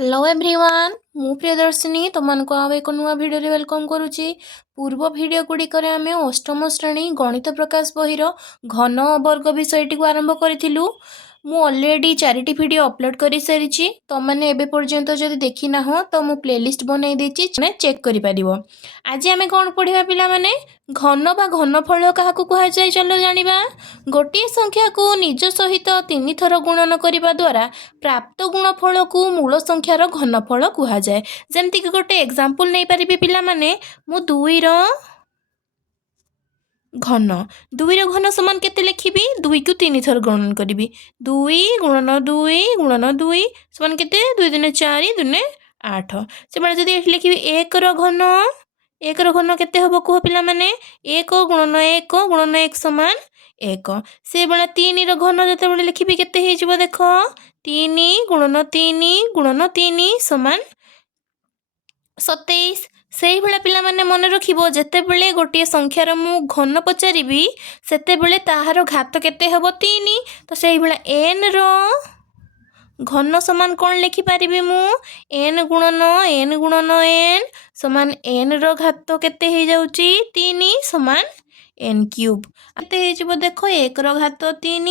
Hello everyone मु प्रियदर्शिनी तुमको आउ एक नुआ भिडियो वेलकम करुच्ची। पूर्व भिडियो गुड़िक आम अष्टम श्रेणी गणित प्रकाश बहिर घन वर्ग विषय टी आरंभ करूँ। मु ऑलरेडी 4टी भिडियो अपलोड कर सारी तुमने एबे पर्यंत जदि देखी ना तो मु प्लेलिस्ट बनई देछि चेक करि परिबो। आज आम कौन पढ़ा पिला माने घन बा घनफल क्या कह जाए चलो जानिबा। गोटे संख्या को निज सहित 3 थर गुणन करने द्वारा प्राप्त गुणफल को मूल संख्यार घनफल कह जाए। जमती कि गोटे एग्जांपल नहीं पारि पिला माने मु 2 रो घन 2 रो घन समान केते लिखिबी 2 को 3 थर गुणन करी 2 गुणन 2 गुणन 2 समान केते 2 दुने 4 दुने 8 से जदि लिखिबी 1 रो घन 1 रो घन केते हबो कह पिला माने 1 गुणन 1 गुणन 1 समान 1 से बेला 3 रो घन जते लिखिबी केते हे जिवो देखो 3 गुणन 3 गुणन 3 समान 27। से भाया पिला माने मन रखिबो जेते बेले गोटे संख्यार मु घन पचारिबी सेते बेले ताहार घात केते हबो 3 तो से भाया n रो घन समान कौन लिखि पारिबी मु n गुणन n समान n रो घात केते हे जाउची 3 समान n क्यूब आते हे देखो 1 रो घात 3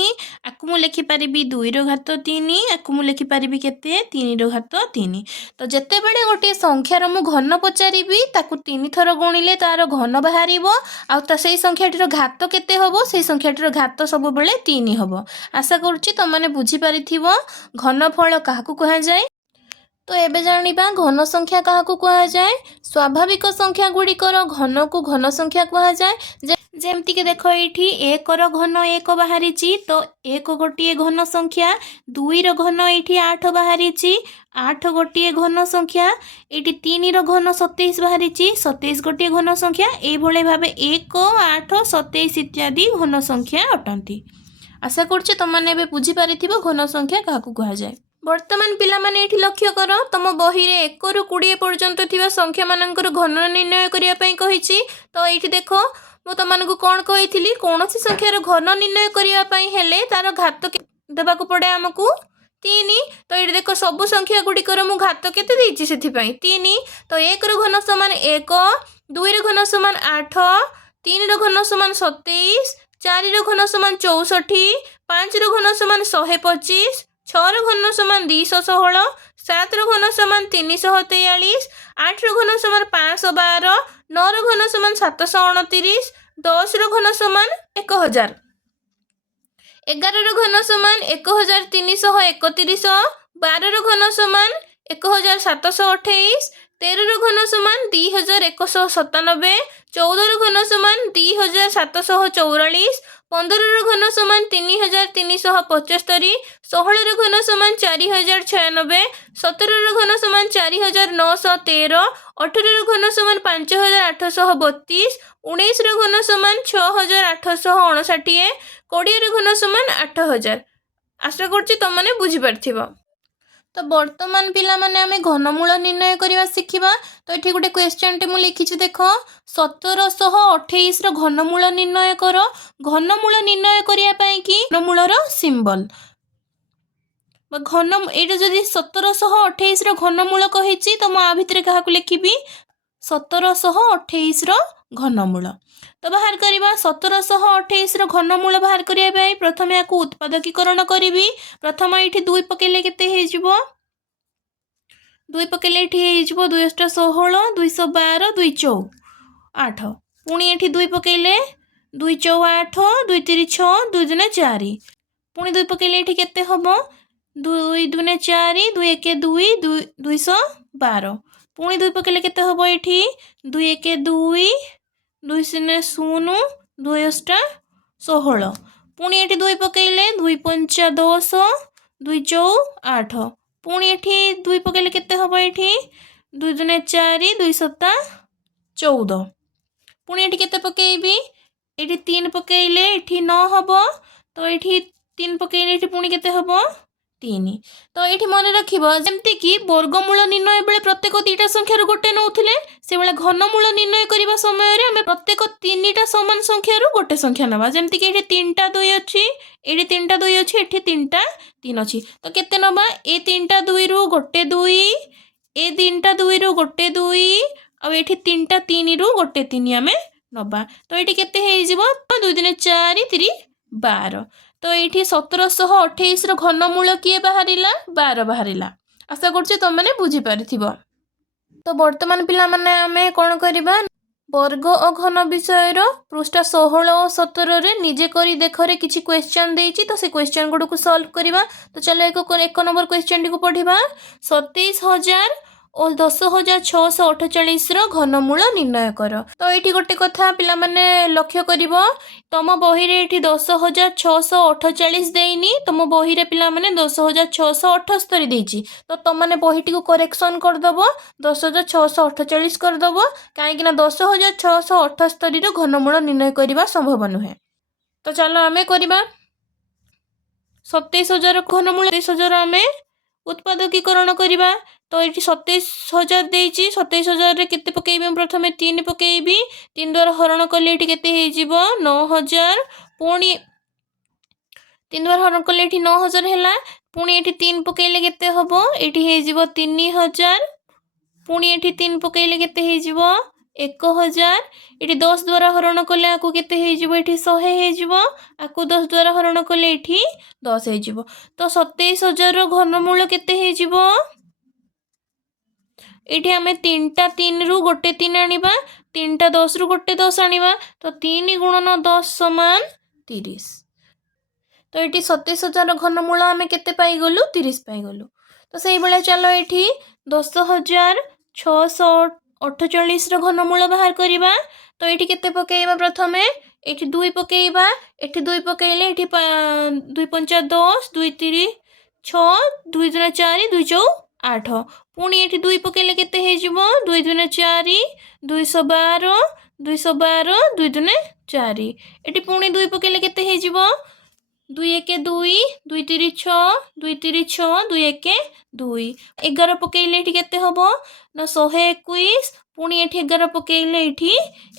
आकु मु लिखि पारिबी 2 रो घात 3 आकु मु लिखि पारिबी केते 3 रो घात 3। तो जेते बेले गोटे संख्यार मु घन पचारिबी ताकु 3 थर गुणिले तार घन बाहरिबो आ ता सेही संख्याटीर घात केते हबो सेही संख्याटीर घात सब बेले 3 हबो। आशा करूची तुम माने बुझी पारिथिबो घनफल काहाकु कहा जाए। तो एबे जानिबा घन संख्या काहाकु कहा जाए। स्वाभाविक संख्या गुड़िकर घन को घन संख्या कहा जाए। जेमती के देखो ये 1 रो घन 1 बाहरी तो 1 गोटे घन संख्या 2 रो घन ये 8 बाहरी 8 गोटे घन संख्या ये 3 रो घन 27 बाहरी 27 गोटे घन संख्या ये भाव 1 8 27 इत्यादि घन संख्या अटंती। आशा करछि तुमने एबे बुझी पारिथिबो घन संख्या काहाकु कहा जाए। वर्तमान पिला माने एठी लक्ष्य कर तुम बही रे 1 रु 20 पर्यंत थिबा संख्या मानकर घन निर्णय करिया पई कहिछि। तो एठी देखो मु तुमको कौन कही कौन सी संख्यार घन निर्णय करने तार घात देवाक पड़े आमको 3। तो ये देख सब संख्या गुड़िकर मु घात केते देइछि सेथिपाई 3। तो 1 रो घन समान 1 2 रो घन समान 8 3 रो घन समान 27 4 रो घन समान 64 5 रो घन समान 125 6 रो घन समान 216 7 रो घन समान 343 8 रो घन समान 512 9 रो घन समान 729 10 रो घन समान 1000 11 रो घन समान 1331 12 रो घन समान 1728 13 रो घन समान 2197 14 रो घन समान 2744 15 रो घन समान 3375 16 रो घन समान 4096 17 रो घन समान 4913 18 रो घन समान 5832 19 रो घन समान 6859 20 रो घन समान 8000। आशा करछि तुमने बुझी पारथिबो। तो वर्तमान पिला माने आमे घनमूल निर्णय करवा शिखिबा। तो ये गोटे क्वेश्चन टे मु लिखिछु देखो 1728 रो घनमूल निर्णय करो। घनमूल निर्णय करिया पई कि घनमूलर सिंबल घन ये जदि 1728 रो घनमूल कहिछि तो मु आ भितरे काहाकु लिखिबी 1728 रो घनमूल। तो बाहर करवा 1728 रो घनमूल बाहर करिया पई प्रथमे याकू उत्पादकीकरण करिवि। प्रथम ये 2 पकेले केते हे जिवो 2 पकेले ये हे जिवो 2 * 16 212 2 * 8 पुणी ये 2 पकेले 2 * 8 2 * 3 = 6 2 * 2 = 4 पुणी 2 पकेले ये केते हबो 2 * 2 = 4 2 * 1 = 2 212 पुणी 2 पकेले केते हबो ये 2 * 1 = 2 2 * 0 0 2 * 16 पुणी ये 2 पकेले 2 * 5 = 10 2 * 8 पुणी ये 2 पकेले केते हबो ये 2 * 2 = 4 2 * 7 = 14 पुणी ये केते पकेइबी ये 3 पकेइले ये 9 हबो। तो ये 3 पकेइले ये पुणी केते हबो तीन। तो ये मन रखिए कि वर्गमूल निर्णय बेले प्रत्येक दुईटा संख्यार गोटे नौले से बेले घनमूल निर्णय करने समय आम प्रत्येक तीन टा सामान संख्यार गोटे संख्या नवा जमती कि ये तीन टा दुई अच्छी ये तीन टा दुई अच्छी ये तीन टा तीन अच्छी तो केते नवा ए तीन टा दुई रु गोटे दुई ए तीन टा दुई रु गोटे दुई आउ तीन टा तीन रु गोटे तीन आम नवा तो ये केते दुई दिन 4 3 12 तो ये 1728 घनमूल किए बाहर 12 बाहर आशा कर तुमने बुझीपार। तो बर्तमान पिला माने आमे कौन करवा वर्ग और घन विषय पृष्ठा 16 और 17 रे निजे करी देखरे किछि क्वेश्चन देइछि तो से क्वेश्चन गुड को सॉल्व करवा। तो चलो एक नंबर क्वेश्चन को पढ़िबा 27,000 और 10,648 घनमूल निर्णय कर। तो ये गोटे कथा पिला माने लक्ष्य करिवो तुम बही रे 10,648 देनी तुम बही रे पिला माने 10,678 देइछि तो तुम माने बहीटी को करेक्शन करदब 10,648 करदब कहीं 10,678 घनमूल निर्णय करने संभव नुहे। तो चलो आमे करवा 27,000 घनमूल 27,000 आमे उत्पादकीकरण करवा। तो ये 27,000 देइछि 27,000 केते पकेइबे प्रथम 3 पकेइबी 3 द्वारा हरण कले एठी केते हेजिबो 9,000 पुणी 3 द्वारा हरण कले एठी 9,000 हैला पुणी एठी 3 पकेइले केते हबो एठी हेजिबो 3,000 पुणी एठी 3 पकेइले केते हेजिबो 1,000 एठी 10 द्वारा हरण कले आकु केते हेजिबो एठी 100 हेजिबो आकु 10 द्वारा हरण कले एठी 10 हेजिबो। तो 27,000 घनमूल केते हेजिबो ये आम 3 टा 3 रु गोटे 3 आनिबा 3 टा 10 रु गोटे 10 आनिबा तो 3 गुणन 10 समान 30। तो ये 27,000 घनमूल आम केते पाइगलु 30 पाइगलु। तो से भाया चलो ये 10,648 घनमूल बाहर करवा। तो ये केते पकेइबा प्रथमे ये 2 पकेइबा ये 2 पकेइले ये 2 पंचा 10 2 3 6 2 2 4 2 4 8 पुणी ये 2 पकेइले केते हेजिबो 2 2 4 212 212 2 2 4 ये पुणी 2 पकेइले केते हेजिबो 2 1 2 2 3 6 2 3 6 2 1 2 11 पकेइले ये केते हबो ना 121 पुणी ये 11 पकेइले ये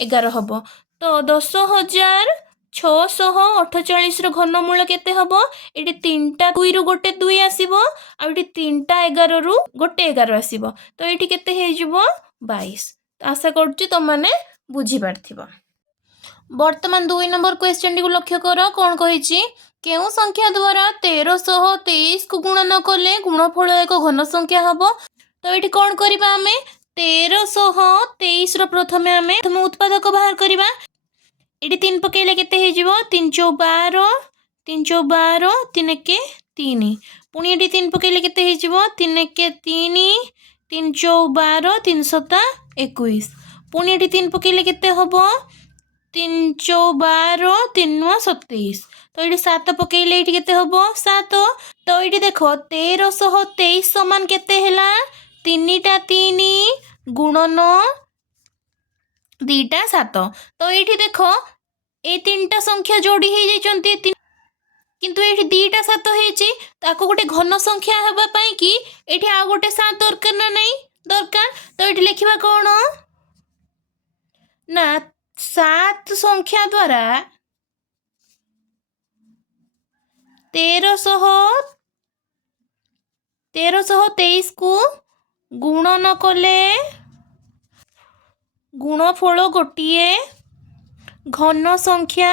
11 हबो। तो 10,648 घनमूल केते हबो ये 3 टा 2 रु गोटे 2 आसीबो आ ये 3 टा 11 रु गोटे 11 आसीबो तो ये केते हेजिबो 22। तो आशा करछि तुम माने बुझी पारथिबो। वर्तमान 2 नंबर क्वेश्चन को लक्ष्य कर कौन कहिछि केउ संख्या द्वारा 1323 को गुणन कले गुणफल एक घन संख्या हबो। तो ये कौन करबा आमे 1323 प्रथमे आमे उत्पादक बाहर करबा ये 3 पकेइले केते हेजिबो 3 चौ 12 3 चौ 12 3 1 3 पुणी ये 3 पकेइले केते हेजिबो 3 1 3 3 चौ 12 3 7 21 पुणी ये 3 पकेइले केते हबो 3 चौ 12 3 9 27 तो ये 7 पकेइले ये केते हबो 7। तो ये देखो 1323 समान केते हैला 3 टा 3 गुणन 2 टा 7। तो ये देखो ए 3 टा संख्या जोड़ी हो जाइछन्ती किंतु ये 2 टा 7 हेछि ताको गोटे घन संख्या हेबा पई कि एठी आ गोटे 7 दरकार ना नहीं दरकार। तो ये लिखिबा कोन ना 7 संख्या द्वारा 1323 को गुणन कले गुणफल गोटिए घन संख्या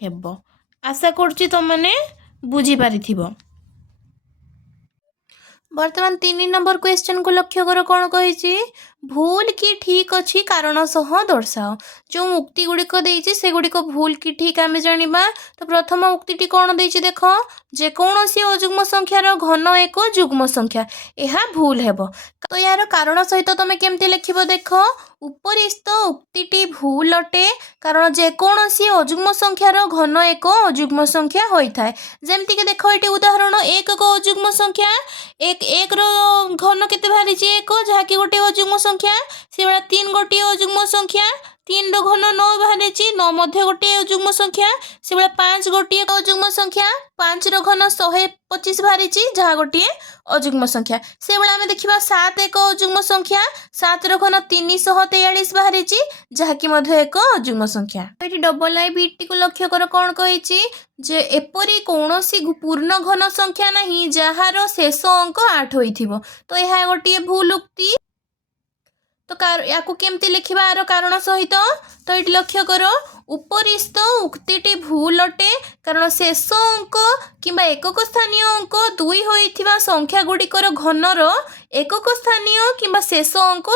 हेबो। आशा करछि तुमने बुझी पारिथिबो। वर्तमान 3 नंबर क्वेश्चन को लक्ष्य कर कौन कही भूल कि ठीक अच्छी कारण सह दर्शाओ। जो उक्ति गुड़िक देइछि से गुड़िक भूल कि ठीक आमे जानिबा। तो प्रथम उक्ति कौन देइछि देख जेकोसी अजुग्म संख्यार घन एक जुग्म संख्या यह भूल हेबो। तो यार कारण सहित तुम केमती लिखिब देख उपरिस्थ उक्ति भूल अटे कारण जेकोसी अजुग्म संख्यार घन एक अजुग्म संख्या होइथाय। जेमती के देख ये उदाहरण एक अजुग्म संख्या एक घन केते बाहरी एक जहाँकि गोटे अजुग्म संख्या से 3 गोटे अजुग्म संख्या तीन घन 9 बाहरी 9 मध्य गोटे अजुग्म संख्या से 5 गोटे अजुग्म संख्या 5 घन 125 बाहरी जहाँ गोटे अजुग्म संख्या से आम देखा 7 एक अजुग्म संख्या 7 घन 343 बाहरी जहाँकि एक अजुग्म संख्या। ये डबल आई बीट टी लक्ष्य कर कौन कही जे एपरी कौन पूर्ण घन संख्या नहीं जार शेष अंक 8 होइथिबो। तो यह गोटे भूल उक्ति। तो या केमती लिखा आर कारण सहित तो ये लक्ष्य कर उपरिस्थ उक्ति भूल अटे कारण शेष अंक किंबा एकक स्थानीय अंक 2 होइथिबा संख्या गुड़िकर घनर एकक स्थानीय किंबा शेष अंक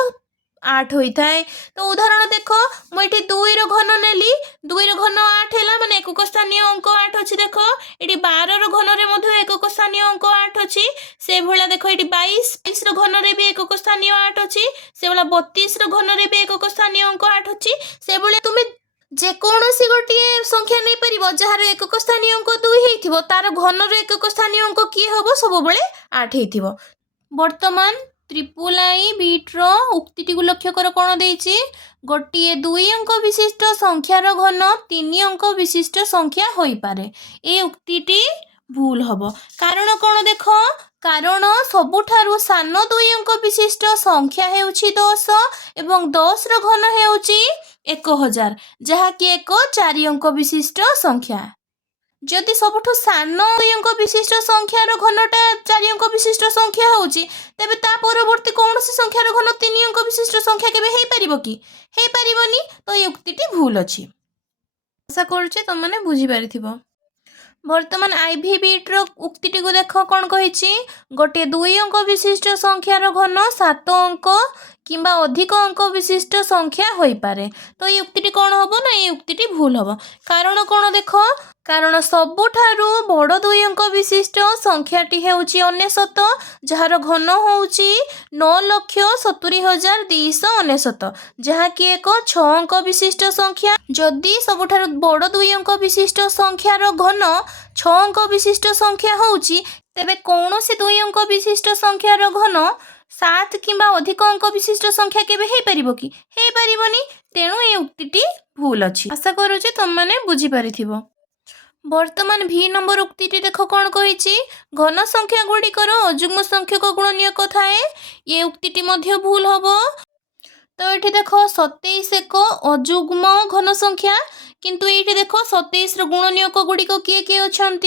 8 होता है। तो उदाहरण देख मुझे 2 घन नेली 2 घन 8 है माने एकक स्थानीय अंक 8 अच्छी देख ये 12 घन रे एकक स्थानीय अंक 8 अच्छी से भाया देख ये 22 घन रे भी एकक स्थानीय 8 अच्छी से भाया 32 घन रे भी एकक स्थानीय अंक 8 अच्छी से भाया तुम जेकोसी गोटे संख्या नहीं पार जार एकक स्थानीय अंक 2 हो तार घन एकक स्थानीय अंक किए हम सब 8 हो। बर्तमान ट्रिपल आई बीट्र उक्ति को लक्ष्य कर कौन देछि गोटे 2 अंक विशिष्ट संख्यार घन 3 अंक विशिष्ट संख्या होई पारे। ए उक्ति भूल हम कारण कौन देख कारण सबुठारु सान 2 अंक विशिष्ट संख्या हेउछि 10 एवं 10 रो घन हेउछि 1000 जहाँकि एक 4 अंक विशिष्ट संख्या। जदि सबुठु सान 2 अंक विशिष्ट संख्यार घनटा 4 अंक विशिष्ट संख्या होउछि तेबे ता परवर्ती कौन सी संख्यार घन 3 अंक विशिष्ट संख्या केबे हेई परिबो कि हेई परिबोनी। तो ये उक्तिटी भूल अछि। आशा करूचे तुम माने बुझी पारिथिबो। वर्तमान आईवी बीट रो उक्ति को देख कौन कही गोटे 2 अंक विशिष्ट संख्यार घन 7 अंक किंबा अधिक अंक विशिष्ट संख्या होई पारे। तो ये उक्ति कौन हम ना ये उक्ति भूल हम कारण कौन देख कारण सबुठारु बड़ 2 अंक विशिष्ट संख्याटी हेउची 99 जार घन होउची 9,70,299 जहाँकि एक 6 अंक विशिष्ट संख्या। जदि सबुठारु बड़ 2 अंक विशिष्ट संख्यार घन 6 अंक विशिष्ट संख्या होउची तेबे कौनसी 2 अंक विशिष्ट संख्यार घन 7 किंबा अधिक अंक विशिष्ट संख्या केबे हेई परिबो कि हेई परिबोनी। तेणु ये उक्तिटी भूल अछि। आशा करूचे तुम माने बुझी पारिथिबो। वर्तमान भी नंबर उक्ति देख कौन कही घन संख्या गुड़िकर अजुग्म संख्यक गुणनीयक थाए ये उक्ति भूल हम। तो ये देख 27 एक अजुग्म घन संख्या किंतु ये देख 27 गुणनीयक गुड़िक किए किए अच्छा 1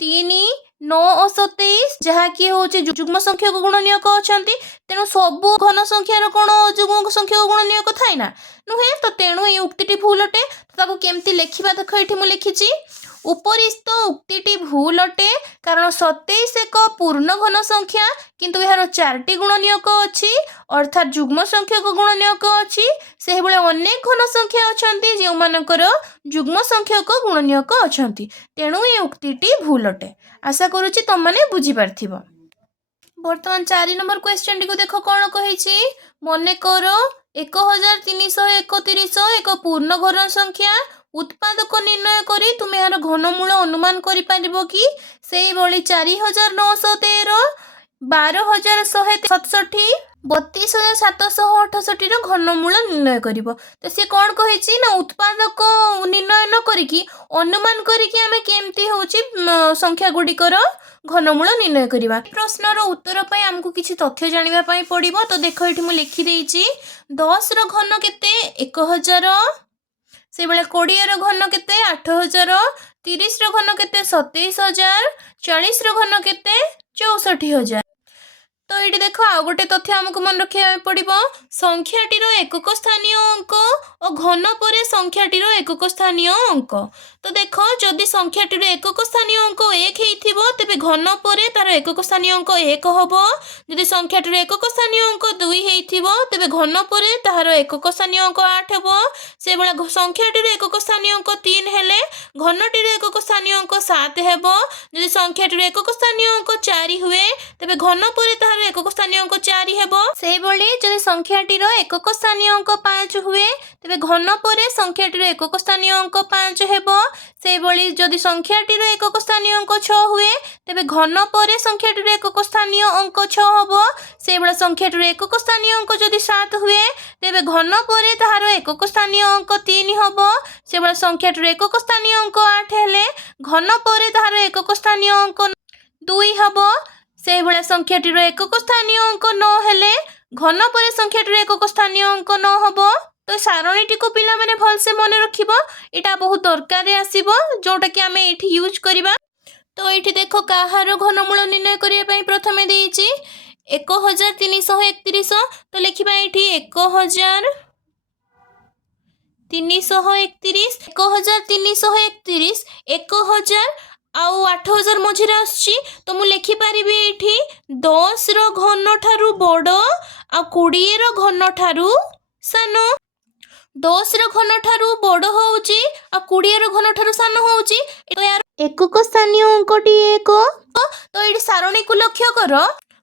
3 9 और 27 जहाँकि हूँ जुग्म संख्यक गुणनीयक अच्छा तेणु सबू घन संख्यार कौन अजुग्म संख्यक गुणनीयक थाए ना नुहे। तो तेणु ये उक्ति भूल अटे। तो केमती लिखा देख ये मुझे लिखी उपरिस्थ उक्ति भूल अटे कारण 27 एक पूर्ण घन संख्या किंतु यार 4टी गुणनीयक अच्छी अर्थात जुग्म संख्यक गुणनीयक अच्छी से अनेक घन संख्या अच्छा जो मानकर जुग्म संख्यक गुणनीयक अच्छा तेणु ये उक्ति भूल अटे। आशा करुच्ची तुम मैंने बुझी पार्थिबो। वर्तमान 4 नंबर क्वेश्चन टी को देख कौन कही मन कर 1331 एक पूर्ण घन संख्या उत्पादक निर्णय करी तुम यार घनमूल अनुमान करि पारिबो कि सेही भली 4913 12167 32,768 रो घनमूल निर्णय करिबो। तो से कौन कही ना उत्पादक निर्णय न करिकी अनुमान करिकी आमे केमती होची संख्या गुड़िकर घनमूल निर्णय करिबा। प्रश्नर उत्तर पाई हमको किछि तथ्य जानिबा पाई पड़िबो। तो देखो एठी मु लिखि देइछि 10 रो घन केते 1000 से बेले 20 रो घन केते 8000 30 रो घन केते 27000 40 रो घन केते 64000। तो ये देख आ गोटे तथ्य आमको मन रखा पड़ो संख्याटीर एकक स्थानीय अंक और घन पर संख्याटीर एकक स्थानीय अंक। तो देख जदि संख्याटीर एकक स्थानीय अंक 1 हो तेबे घन पर तार एकक स्थानीय अंक 1 हम। जदि संख्याटीर एकक स्थानीय अंक 2 हो तेबे घन पर तार एकक स्थानीय अंक 8 हम। से भाया संख्याटीर एकक स्थानीय अंक 3 हेले घनटीर एकक स्थानीय अंक 7 हेब। जदि संख्याटीर एकक स्थानीय अंक 4 हुए तेबे घन पर तार एकक एकक स्थानीय अंक 4 हेबो। सेही भली जदि संख्याटीर एकक स्थानीय अंक 5 हुए तेबे घन परे संख्याटीर एकक स्थानीय अंक 5 हेबो। सेही भली जदि संख्याटीर एकक स्थानीय अंक 6 हुए तेबे घन परे संख्याटीर एकक स्थानीय अंक 6 हेबो। सेही भली संख्याटीर एकक स्थानीय अंक जदि 7 हुए तेबे घन परे ताहार एकक स्थानीय अंक 3 हेबो। सेही भली संख्याटीर एकक स्थानीय अंक 8 हेले घन परे ताहार एकक स्थानीय अंक 2 हेबो। सेही भली संख्याटीर एकक स्थानीय अंक 9 हेले घन परे संख्याटीर एकक स्थानीय अंक 9 हेबो। तो सारणीटी को पिला माने भल से मन रखिबो, एटा बहुत दरकार आसीबो जोटा कि आमे एठी यूज करिबा। तो एठी देखो काहार घनमूल निर्णय करिया पई प्रथमे देइछि 1331 तो लिखिबा एठी 1331 1000 आउ 8000 मझिरे आछि तो मु लिखि परिबी एठी 10 रो घन ठारू बड़ आ 20 रो घन ठारू सान। 10 रो घन ठारू बड़ होउची आ 20 रो घन ठारू सान होउची। तो यार एकक स्थानीय अंकटी 1 तो एठी सारणी को लक्ष्य कर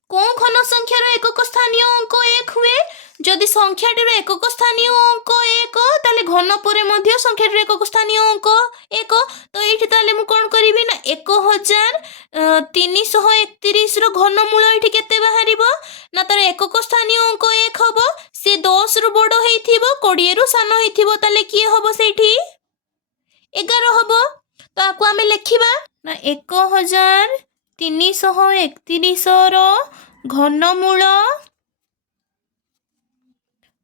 कौन घन संख्यार एकक स्थानीय अंक 1 हुए जदि संख्याटीर एकक स्थानीय अंक 1 ताले घन परे मध्य संख्याटीर एकक स्थानीय अंक 1 तो एठी ताले मु कोन करिवि ना 1331 रो घनमूल एठी केते बाहरिबो ना तार एकक स्थानीय अंक 1 हबो से 10 रु बड़ हेइथिबो 20 रु सान हेइथिबो ताले की हबो सेठी 11 हबो। तो आकु आमे लेखिबा ना 1331 रो घनमूल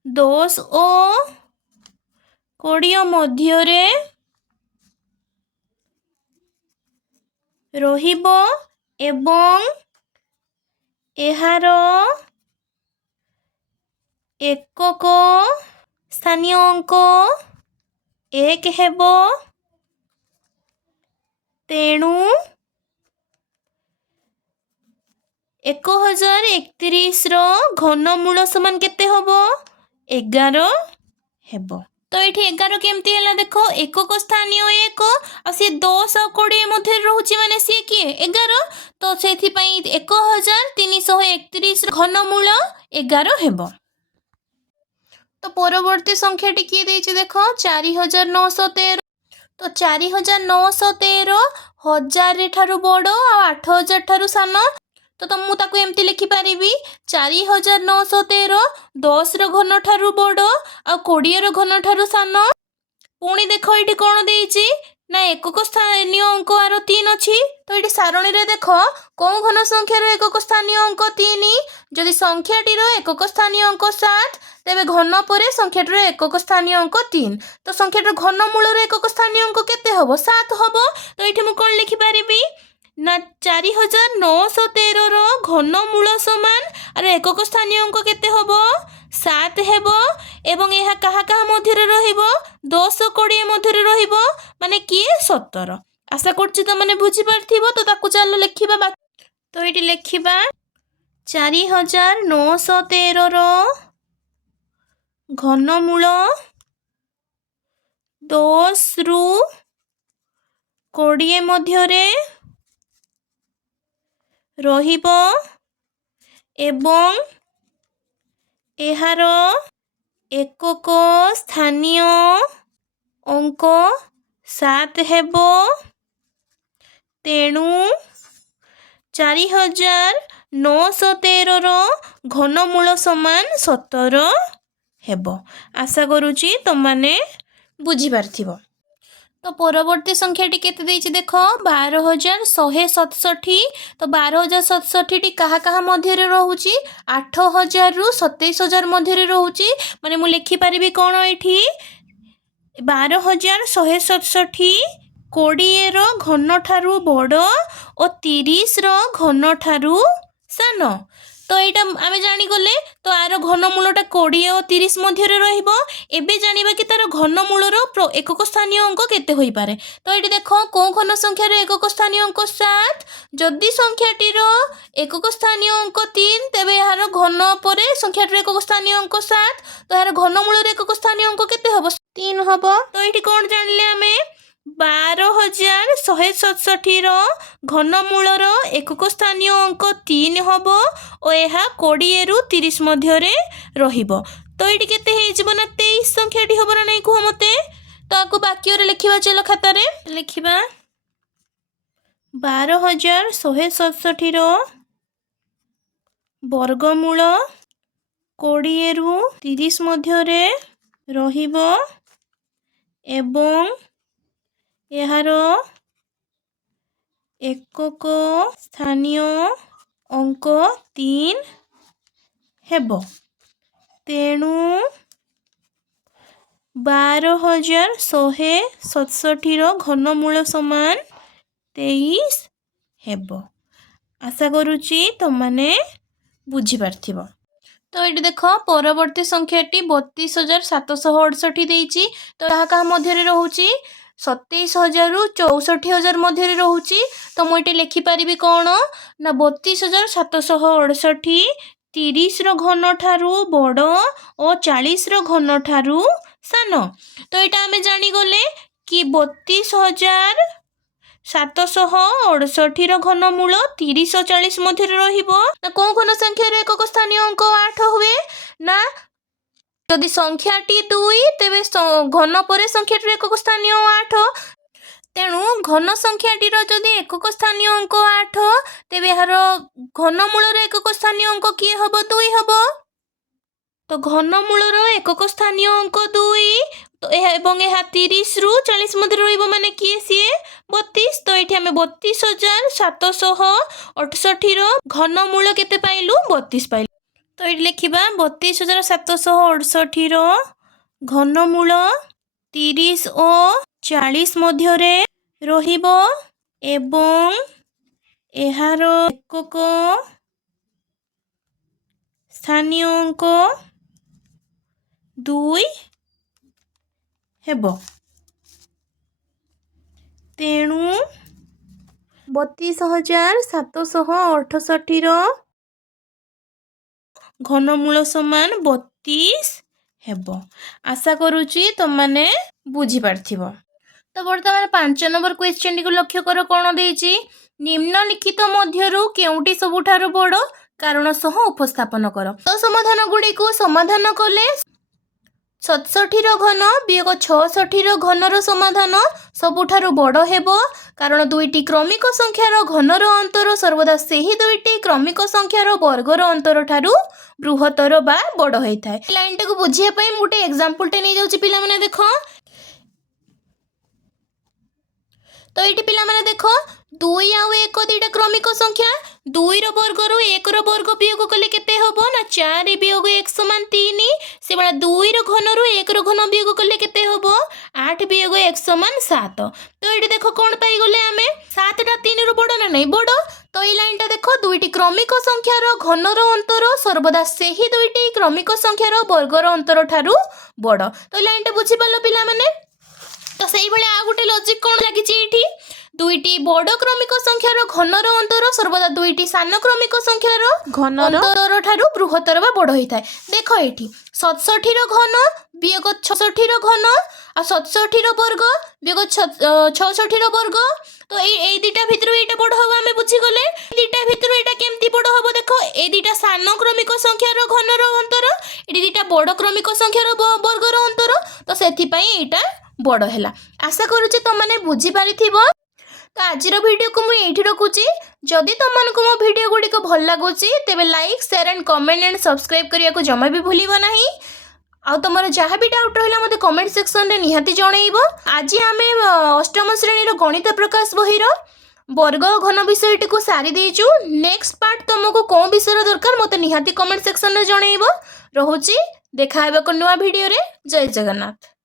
10 ओ 20 मध्यरे रहिबो एवं एहार एकक स्थानीय अंक 1 हेबो। तेणु 1031 रो घनमूल समान केते हबो 11 हेबो। तो एठी 11 केमती हला देखो एकक स्थानीय 1 आ से 10 आ 20 मध्य रहउची माने से की 11 तो सेथि पई 1331 रो घनमूल 11 हेबो। तो परवर्ती संख्याटी की देछि देखो 4913 तो 4913 1000 ठारू बड़ आ 8000 ठारू सान तो मु ताको एमती लिखि पारिबी 4913 10 रो घन ठारू बड़ आ 20 रो घन ठारू सान। पुणी देखो ये कौन देइछि ना एकक स्थानीय अंक आर 3 अच्छी तो ये सारणी रे देखो कौन घन संख्यार एकक स्थानीय अंक 3 जदि संख्याटीर एकक स्थानीय अंक 7 तेबे घन परे संख्याटीर एकक स्थानीय अंक 3 तो संख्याटीर घनमूल एकक स्थानीय अंक केते हबो 7 हबो। तो ये मु कौन लिखि पारिबी ना 4913 रो घनमूल समान आर एकक स्थानीय अंक केते हबो 7 हेबो एवं यह कहा कहा मध्य रहिबो 10 20 मध्य रहिबो माने किए 17। आशा करछि त माने बुझी पारथिबो तो ताकु चलो लिखिबा। तो एटी लिखिबा 4913 रो घनमूल 10 रु 20 मध्यरे रहिबो एवं एहार एकक स्थानीय अंक 7 हेबो। तेणु 4913 रो घनमूल समान 17 हेबो। आशा करूची तुमने बुझी पारथिबो। तो परवर्ती संख्याटी केते देइछि देखो 12167 तो 12067 टी कहा कहा मध्य रे रहउची 8000 रु 27000 मध्य रे रहउची माने मु लिखि परिबी कोन एठी 12167 20 रो घन ठारू बड़ और 30 रो घन ठारू सान। तो यहाँ आम जानी गले तो आर घनमूलटा 20 और 30 मध्य रहिबो। एबे जानिबा कि तार घनमूलर एकक स्थानीय अंक केते होई पारे। तो ये देखो कौ घन संख्यार एकक स्थानीय अंक 7 जदि संख्याटीर एकक स्थानीय अंक 3 तेबे यार घन परे संख्याटीर एकक स्थानीय अंक 7 तो यार घनमूलर एकक स्थानीय अंक केते हबो 3 हबो। तो ये कौन जानिले आमे 12167 घनमूलर एकक स्थानीय अंक 3 हबो ଓ ଏହା 20 ରୁ 30 ମଧ୍ୟରେ ରହିବ। ତ ଏଇଠି କେତେ ହେଇଯିବ ନା 23 ସଂଖ୍ୟାଟି ହବ ନା ନାହିଁ କୁହ ମୋତେ। ତ ଆକୁ ବାକ୍ୟରେ ଲେଖିବା ଚାଲ ଖାତାରେ ଲେଖିବା 12,167 ର ବର୍ଗମୂଳ 20 ରୁ 30 ମଧ୍ୟରେ ରହିବ ଏବଂ ଏହାର ଏକକ ସ୍ଥାନୀୟ ଅଙ୍କ 3 ହେବ। ତେଣୁ 12,167 ର ଘନମୂଳ ସମାନ 23 ହେବ। ଆଶା କରୁଛି ତମମାନେ ବୁଝିପାରିଥିବ। ତ ଏଠି ଦେଖ ପରବର୍ତ୍ତୀ ସଂଖ୍ୟାଟି 32,768 ଦେଇଛି। ତ ତାହା କାହା ମଧ୍ୟରେ ରହୁଛି 27,000 ରୁ 64,000 ମଧ୍ୟରେ ରହୁଛି। ତ ମୁଁ ଏଠି ଲେଖିପାରିବି କ'ଣ ନା 32,768 30 ର ଘନ ଠାରୁ ବଡ଼ ଓ 40 ର ଘନ ଠାରୁ ସାନ। ତ ଏଇଟା ଆମେ ଜାଣିଗଲେ କି 32,768 ର ଘନମୂଳ 30 ଓ 40 ମଧ୍ୟରେ ରହିବ। ନା କୋଉ ଘନ ସଂଖ୍ୟାର ଏକକ ସ୍ଥାନୀୟ ଅଙ୍କ 8 ହୁଏ ନା ଯଦି ସଂଖ୍ୟାଟି 2 ତେବେ ଘନ ପରେ ସଂଖ୍ୟାଟିର ଏକକ ସ୍ଥାନୀୟ 8। ତେଣୁ ଘନ ସଂଖ୍ୟାଟିର ଯଦି ଏକକ ସ୍ଥାନୀୟ ଅଙ୍କ 8 ତେବେ ଏହାର ଘନମୂଳର ଏକକ ସ୍ଥାନୀୟ ଅଙ୍କ କିଏ ହେବ 2 ହେବ। ତ ଘନମୂଳର ଏକକ ସ୍ଥାନୀୟ ଅଙ୍କ 2 ଏବଂ ଏହା 30 ରୁ 40 ମଧ୍ୟରେ ରହିବ ମାନେ କିଏ ସିଏ 32। ତ ଏଠି ଆମେ 32,768 ର ଘନମୂଳ କେତେ ପାଇଲୁ 32 ପାଇଲୁ। ତ ଏଠି ଲେଖିବା 32,768 ର ଘନମୂଳ 30 ଓ 40 ମଧ୍ୟରେ ରହିବ ଏବଂ ଏହାର ଏକକ ସ୍ଥାନୀୟ ଅଙ୍କ 2 ହେବ। ତେଣୁ 32,768 ର ଘନମୂଳ ସମାନ 32 ହେବ। ଆଶା କରୁଛି ତମମାନେ ବୁଝିପାରିଥିବ। ତ ବର୍ତ୍ତମାନ 5 ନମ୍ବର କ୍ୱେଶ୍ଚନଟିକୁ ଲକ୍ଷ୍ୟ କର କ'ଣ ଦେଇଛି। ନିମ୍ନଲିଖିତ ମଧ୍ୟରୁ କେଉଁଟି ସବୁଠାରୁ ବଡ଼ କାରଣ ସହ ଉପସ୍ଥାପନ କର। ତ ସମାଧାନ ଗୁଡ଼ିକୁ ସମାଧାନ କଲେ 67 ର ଘନ ବିୟୋଗ 66 ର ଘନର ସମାଧାନ ସବୁଠାରୁ ବଡ଼ ହେବ କାରଣ ଦୁଇଟି କ୍ରମିକ ସଂଖ୍ୟାର ଘନର ଅନ୍ତର ସର୍ବଦା ସେହି ଦୁଇଟି କ୍ରମିକ ସଂଖ୍ୟାର ବର୍ଗର ଅନ୍ତର ଠାରୁ ବୃହତ୍ତର ବା ବଡ଼ ହୋଇଥାଏ। ଏ ଲାଇନଟାକୁ ବୁଝିବା ପାଇଁ ମୁଁ ଗୋଟେ ଏକ୍ସାମ୍ପଲଟେ ନେଇଯାଉଛି ପିଲାମାନେ ଦେଖ। ତ ଏଇଠି ପିଲାମାନେ ଦେଖ 2 ଆଉ 1 ଦୁଇଟା କ୍ରମିକ ସଂଖ୍ୟା। 2 ର ବର୍ଗରୁ 1 ର ବର୍ଗ ବିୟୋଗ କଲେ କେତେ ହେବ ନା 4 ବିୟୋଗ 1 ସମାନ 3। ସେଭଳିଆ 2 ର ଘନରୁ 1 ର ଘନ ବିୟୋଗ କଲେ କେତେ ହେବ 8 ବିୟୋଗ 1 ସମାନ 7। ତ ଏଇଠି ଦେଖ କ'ଣ ପାଇଗଲେ ଆମେ 7ଟା 3 ରୁ ବଡ଼ ନା ନାହିଁ ବଡ଼। ତ ଏଇ ଲାଇନଟା ଦେଖ ଦୁଇଟି କ୍ରମିକ ସଂଖ୍ୟାର ଘନର ଅନ୍ତର ସର୍ବଦା ସେହି ଦୁଇଟି କ୍ରମିକ ସଂଖ୍ୟାର ବର୍ଗର ଅନ୍ତର ଠାରୁ ବଡ଼। ତ ଏଇ ଲାଇନଟା ବୁଝିପାରିଲ ପିଲାମାନେ। ତ ସେଇଭଳି ଆଉ ଗୋଟେ ଲଜିକ୍ କ'ଣ ଲାଗିଛି ଏଇଠି ଦୁଇଟି ବଡ଼ କ୍ରମିକ ସଂଖ୍ୟାର ଘନର ଅନ୍ତର ସର୍ବଦା ଦୁଇଟି ସାନ କ୍ରମିକ ସଂଖ୍ୟାର ଅନ୍ତର ଠାରୁ ବୃହତ୍ତର ବା ବଡ଼ ହୋଇଥାଏ। ଦେଖ ଏଇଠି 67 ର ଘନ ବିୟୋଗ 66 ର ଘନ ଆଉ 67 ର ବର୍ଗ ବିୟୋଗ 66 ର ବର୍ଗ। ତ এই দুইটা ভিতରୁ এইটা বড় হবে ଆମେ বুঝিগলে। দুইটা ভিতରୁ এইটা কেমতি বড় হবে দেখো এই দুইটা সান ক্রমিক সংখ্যার ঘনর অন্তর এটি দুইটা বড় ক্রমিক সংখ্যার বর্গর অন্তর। তো সেথিপাই এইটা বড় হেলা। আশা করুছি তোমমানে বুঝি পারিথিব। তো আজির ভিডিও को मुझे ये रखुची। जदि तुमको मो भिड गुड़िक भल लगुच तेज like share and comment and subscribe करने को जमा भी भूल ना। आ तुम जहाँ भी डाउट रहा मत कमेंट सेक्शन में निहाती जनइब। आज आम अष्टम श्रेणी गणित प्रकाश बहीर वर्ग घन विषयटी को सारी देचु। नेक्स्ट पार्ट तुमको कौन विषय दरकार मत निहाती कमेंट सेक्शन में जनइब। रोची देखा नुआ भिडियो रे। जय जगन्नाथ।